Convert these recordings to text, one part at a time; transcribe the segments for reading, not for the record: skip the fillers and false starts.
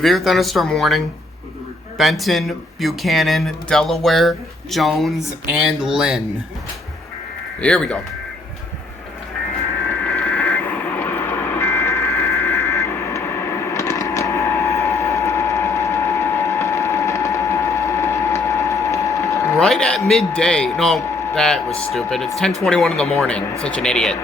Severe thunderstorm warning. Benton, Buchanan, Delaware, Jones, and Lynn. Here we go. Right at midday. No, that was stupid. It's 10:21 in the morning. Such an idiot.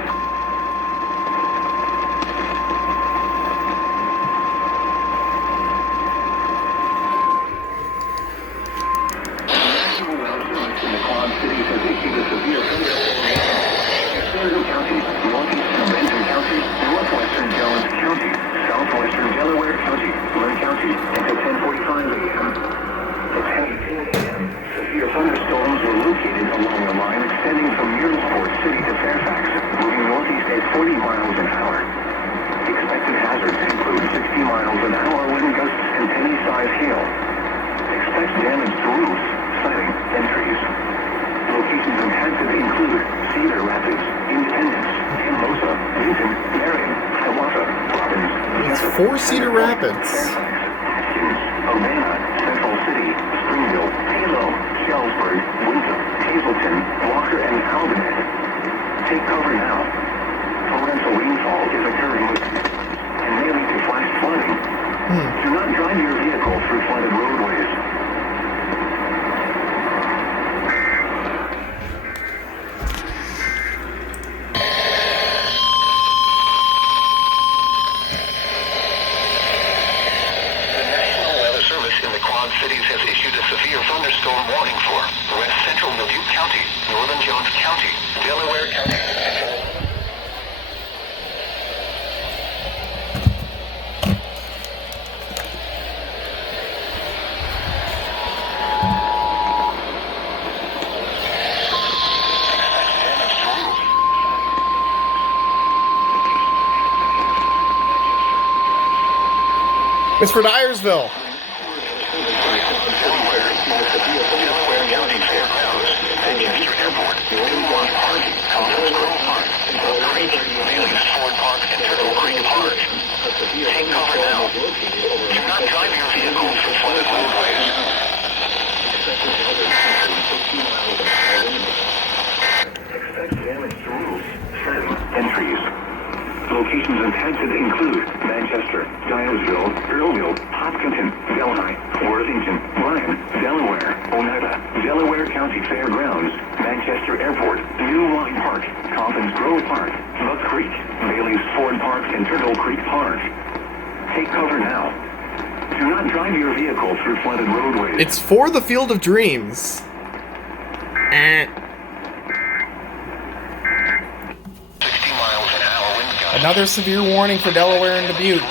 Thunderstorms were located along the line extending from Muirsport City to Fairfax, moving northeast at 40 miles an hour. Expected hazards include 60 miles an hour wind gusts and penny-sized hail. Expect damage to roofs, siding, and trees. Locations intended include Cedar Rapids, Independence, Hermosa, Lincoln, Marion, Hiawatha, Providence. It's 4 Cedar Rapids. Athens, Urbana, Central City, Springville, Halo, Shelburne, Windsor, Hazleton, Walker, and Albany. Take cover now. Torrential rainfall is occurring and may lead to flash flooding. Do not drive your vehicle through flooded roadways. Cities has issued a severe thunderstorm warning for West Central Dubuque County, Northern Jones County, Delaware County. It's for Dyersville. Take cover now. Do not drive your vehicle through flooded roadways. Expect damage to roofs, siding, and trees. Locations intended include Manchester, Dyersville, Earlville, Hopkinton, Delhi, Worthington, Bryan, Delaware, Oneida, Delaware County Fairgrounds, Manchester Airport, New Wine Park, Coffins Grove Park, Buck Creek, Bailey's Ford Park, and Turtle Creek Park. Take cover now. Do not drive your vehicle through flooded roadways. It's for the Field of Dreams. 60 miles an hour wind gusts. Another severe warning for Delaware and Dubuque.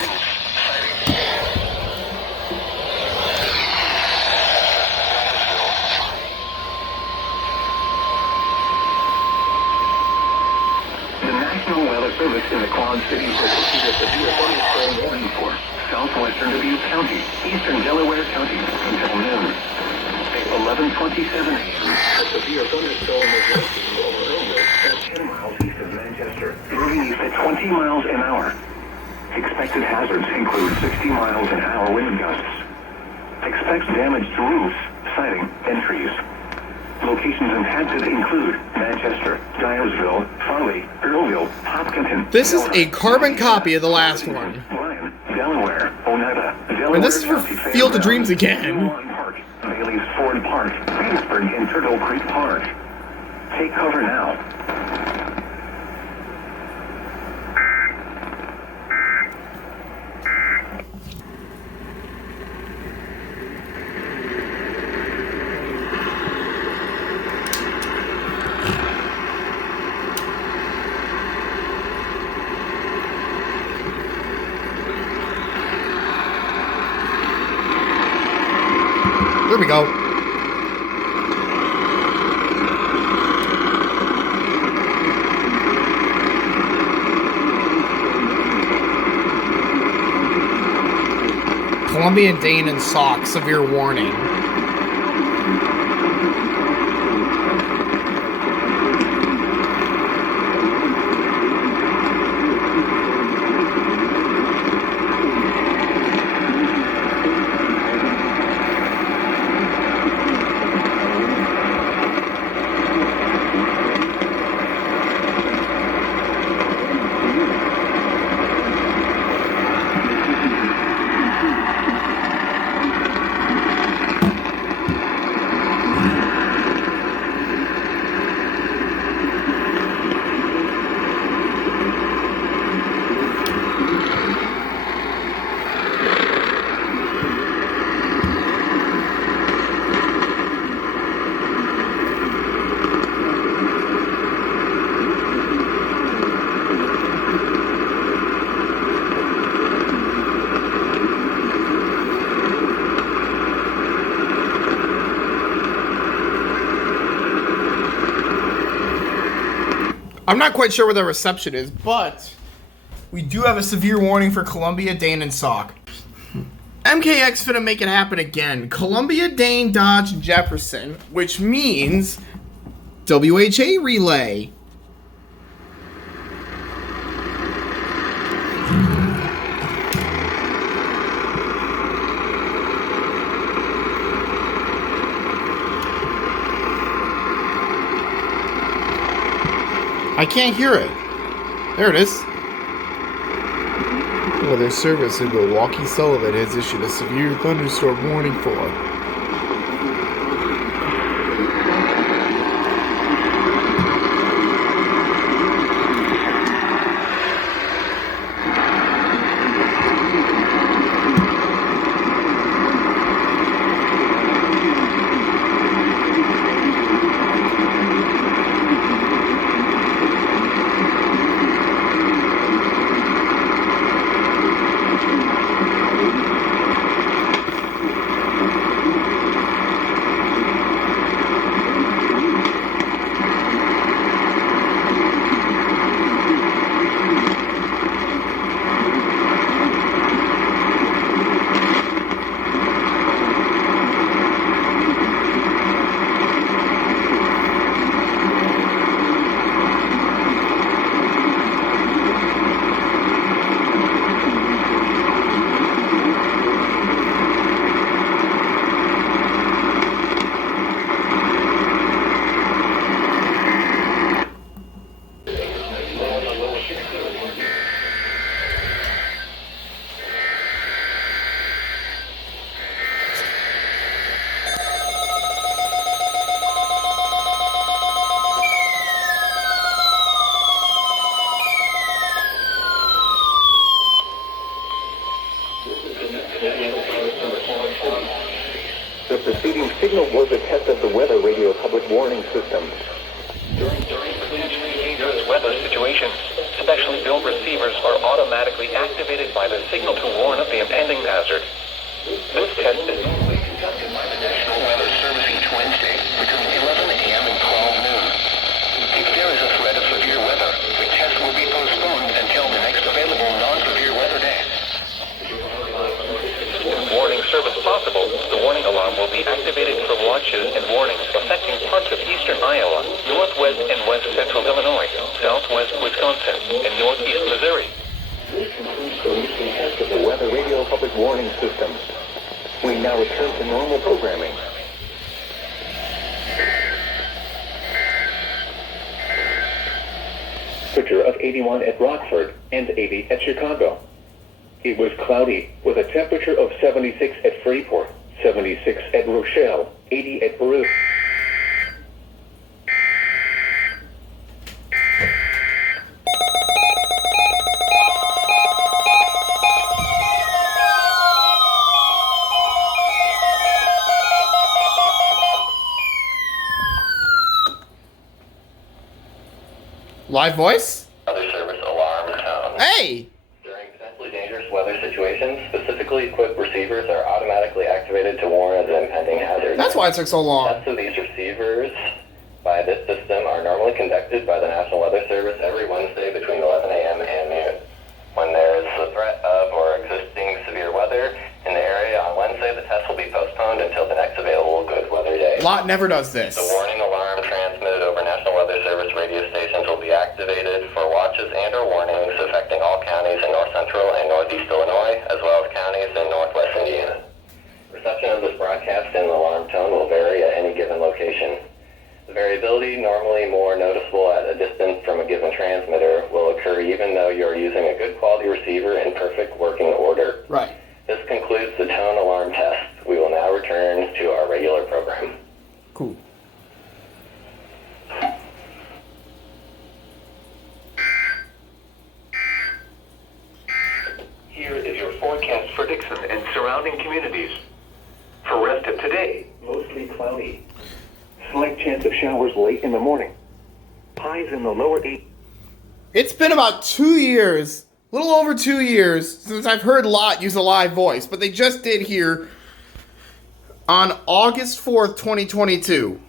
The National Weather Service in the Quad Cities has issued a severe thunderstorm warning for southwestern Dubuque County, eastern Delaware County until noon. At 11:27 a.m., a severe thunderstorm was located over Earlville at 10 miles east of Manchester, moving east at 20 miles an hour. Expected hazards include 60 miles an hour wind gusts. Expect damage to roofs, siding, and trees. Locations intended include Manchester, Dyersville, Farley, Earlville, Hopkinton. This is a carbon copy of the last one. Bryan, Delaware, Oneida, Delaware. And this is for County Field of Dreams Fairgrounds, again. New Wine Park, Bailey's Ford Park, Petersburg, and Turtle Creek Park. Take cover now. There we go. Columbian Dane and Sauk, severe warning. I'm not quite sure where the reception is, but we do have a severe warning for Columbia, Dane, and Sauk. MKX finna make it happen again. Columbia, Dane, Dodge, and Jefferson, which means WHA relay. I can't hear it. There it is. Weather Service in Milwaukee Sullivan has issued a severe thunderstorm warning for The preceding signal was a test of the weather radio public warning system. During potentially dangerous weather situations, specially built receivers are automatically activated by the signal to warn of the impending hazard. This test is normally conducted by the National Weather Service each Wednesday between 11 a.m. and 12 noon. If there is a threat of severe weather, the test will be postponed until the next available non-severe weather day. Warning service possible, the warning alarm will be activated for watches and warnings affecting parts of eastern Iowa, northwest and west central Illinois, southwest Wisconsin, and northeast Missouri. This concludes the weekly test of the weather radio public warning system. We now return to normal programming. Temperature of 81 at Rockford and 80 at Chicago. It was cloudy with a temperature of 76 at Freeport, 76 at Rochelle, 80 at Peru. Live voice? Other service alarm tone. Hey! During potentially dangerous weather situations, specifically equipped receivers are automatically activated to warn of the impending hazard. That's why it took so long. Tests of these receivers by this system are normally conducted by the National Weather Service every Wednesday between 11 a.m. and noon. When there is a threat of or existing severe weather in the area on Wednesday, the test will be postponed until the next available good weather day. Lot never does this. The warning alarm transmitted over National Weather Service radio stations will be activated for watches and or warnings affecting all counties in north central and northeast Illinois, as well as counties in northwest Indiana. Reception of this broadcast and the alarm tone will vary at any given location. The variability, normally more noticeable at a distance from a given transmitter, will occur even though you are using a good quality receiver in perfect working order. Right. This concludes the tone alarm test. We will now return to our regular program. Cool. Here is your forecast for Dixon and surrounding communities. For rest of today, Mostly cloudy. Slight chance of showers late in the morning. Highs in the lower 80s. It's been about 2 years, a little over 2 years, since I've heard Lot use a live voice, but they just did here on August 4th, 2022.